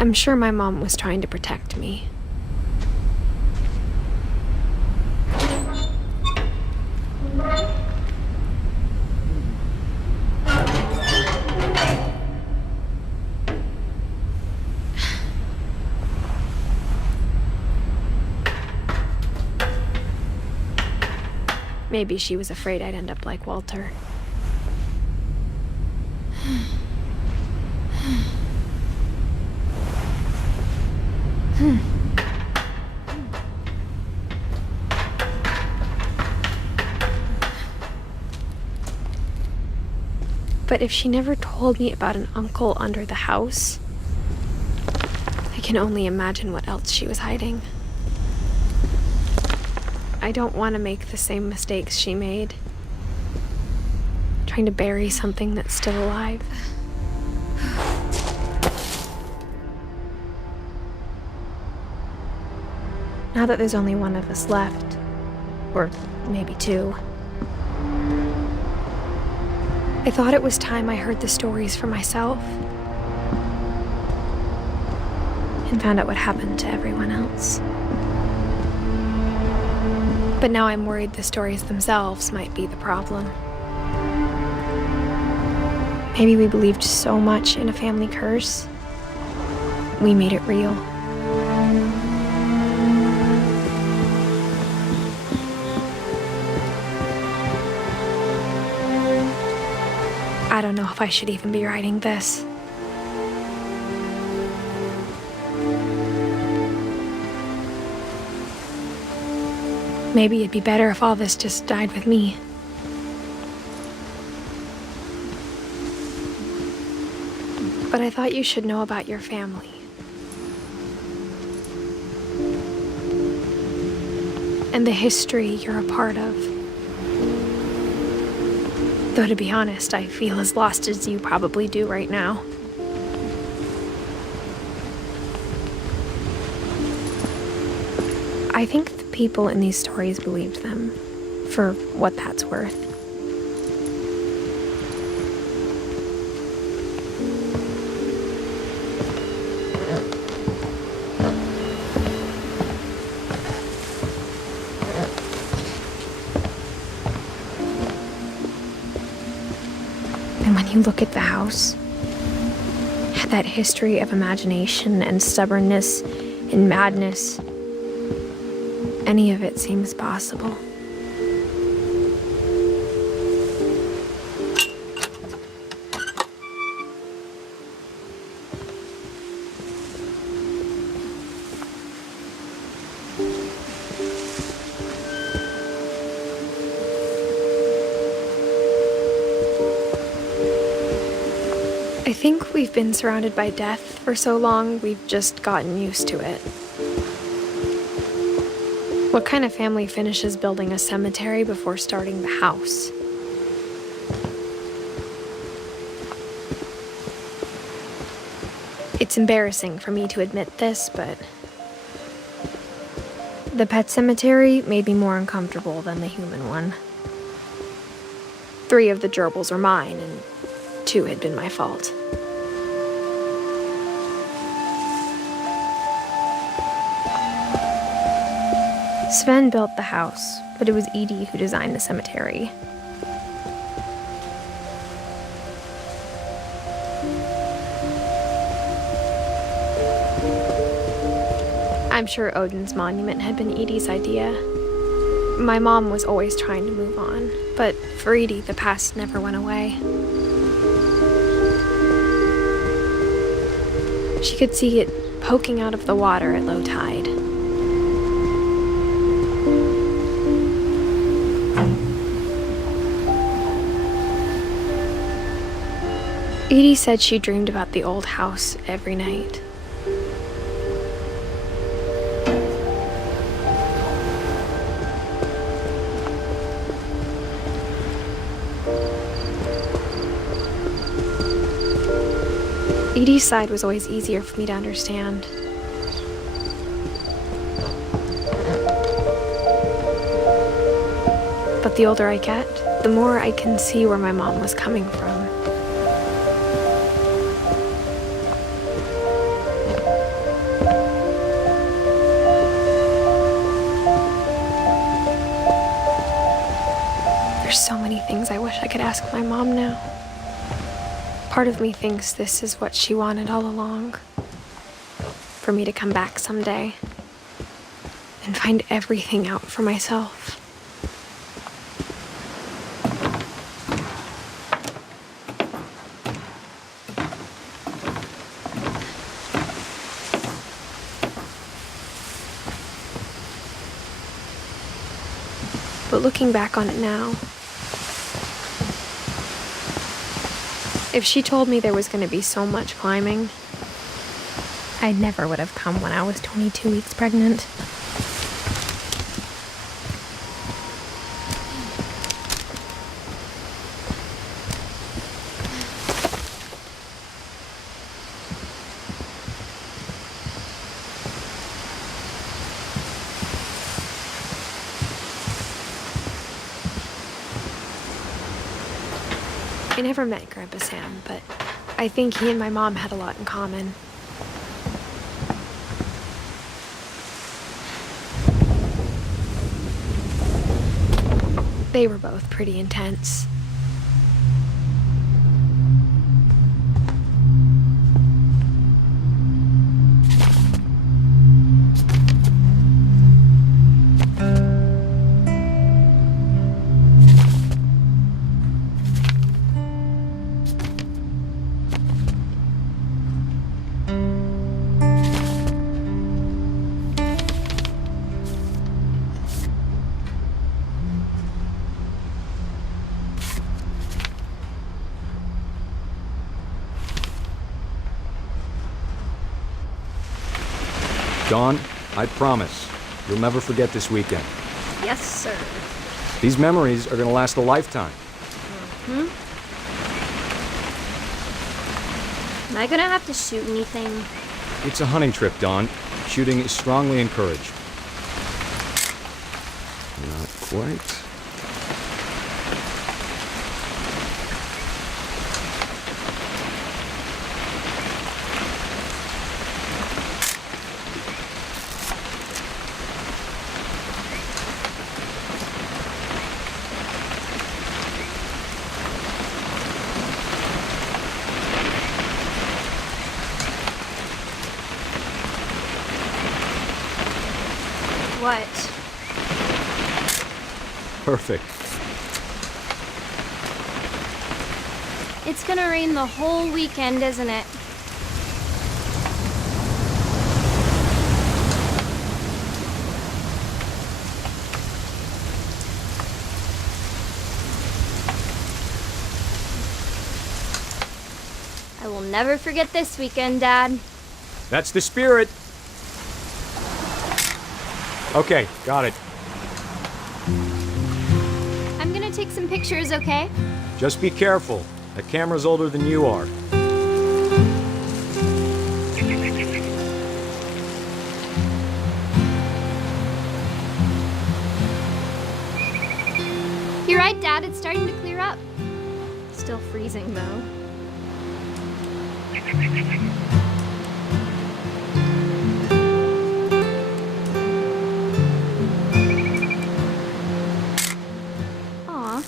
I'm sure my mom was trying to protect me. Maybe she was afraid I'd end up like Walter. But if she never told me about an uncle under the house, I can only imagine what else she was hiding. I don't want to make the same mistakes she made, trying to bury something that's still alive. Now that there's only one of us left, or maybe two, I thought it was time I heard the stories for myself and found out what happened to everyone else. But now I'm worried the stories themselves might be the problem. Maybe we believed so much in a family curse, we made it real. I don't know if I should even be writing this. Maybe it'd be better if all this just died with me. But I thought you should know about your family. And the history you're a part of. Though to be honest, I feel as lost as you probably do right now. I think the people in these stories believed them, for what that's worth. And when you look at the house, that history of imagination and stubbornness and madness, any of it seems possible. I think we've been surrounded by death for so long, we've just gotten used to it. What kind of family finishes building a cemetery before starting the house? It's embarrassing for me to admit this, but the pet cemetery made me more uncomfortable than the human one. 3 of the gerbils were mine, and 2 had been my fault. Sven built the house, but it was Edith who designed the cemetery. I'm sure Odin's monument had been Edith's idea. My mom was always trying to move on, but for Edith, the past never went away. She could see it poking out of the water at low tide. Edie said she dreamed about the old house every night. Edie's side was always easier for me to understand. But the older I get, the more I can see where my mom was coming from. things I wish I could ask my mom now. Part of me thinks this is what she wanted all along. For me to come back someday and find everything out for myself. But looking back on it now, if she told me there was going to be so much climbing, I never would have come when I was 22 weeks pregnant. I never met Grandpa Sam, but I think he and my mom had a lot in common. They were both pretty intense. Dawn, I promise, you'll never forget this weekend. Yes, sir. These memories are gonna last a lifetime. Am I gonna have to shoot anything? It's a hunting trip, Dawn. Shooting is strongly encouraged. Not quite. What? Perfect. It's gonna rain the whole weekend, isn't it? I will never forget this weekend, Dad. That's the spirit. Okay, got it. I'm gonna take some pictures, okay? Just be careful. That camera's older than you are. You're right, Dad. It's starting to clear up. Still freezing, though. Aw.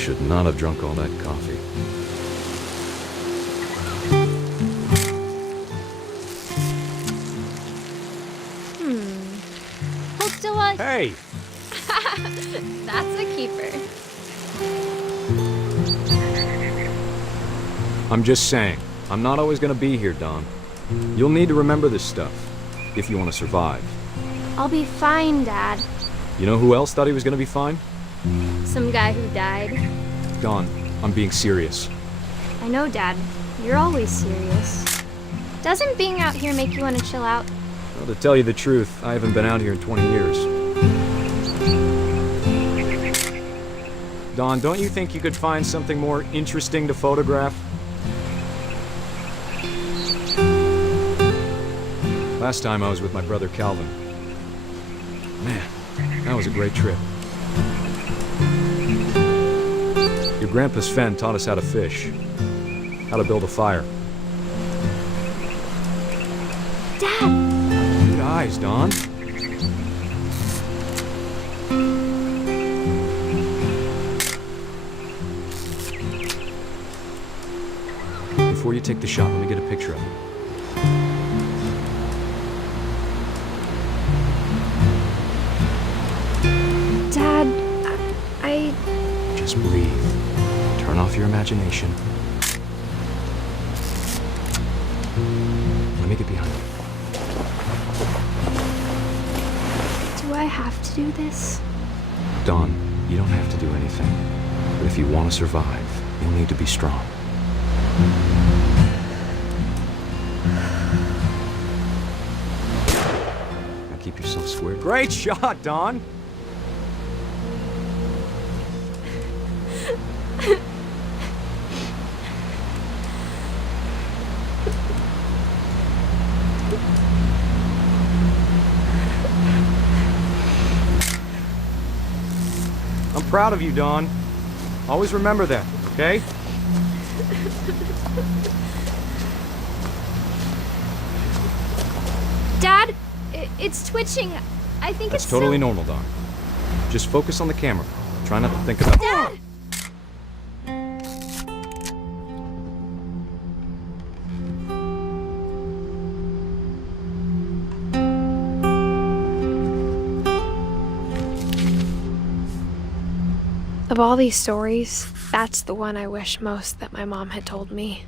should not have drunk all that coffee. Hold still on. Hey! That's a keeper. I'm just saying, I'm not always gonna be here, Don. You'll need to remember this stuff, if you want to survive. I'll be fine, Dad. You know who else thought he was gonna be fine? Some guy who died. Don, I'm being serious. I know, Dad. You're always serious. Doesn't being out here make you want to chill out? Well, to tell you the truth, I haven't been out here in 20 years. Don, don't you think you could find something more interesting to photograph? Last time I was with my brother Calvin. Man, that was a great trip. Your grandpa Sven taught us how to fish, how to build a fire. Dad! Good eyes, Don. Before you take the shot, let me get a picture of it. Dad, I... Just breathe. Turn off your imagination. Let me get behind you. Do I have to do this? Don, you don't have to do anything. But if you want to survive, you'll need to be strong. Now keep yourself square. Great shot, Don! I'm proud of you, Don. Always remember that, okay? Dad, it's twitching. I think That's it's totally so... normal, Don. Just focus on the camera. Try not to think about... Dad! Of all these stories, that's the one I wish most that my mom had told me.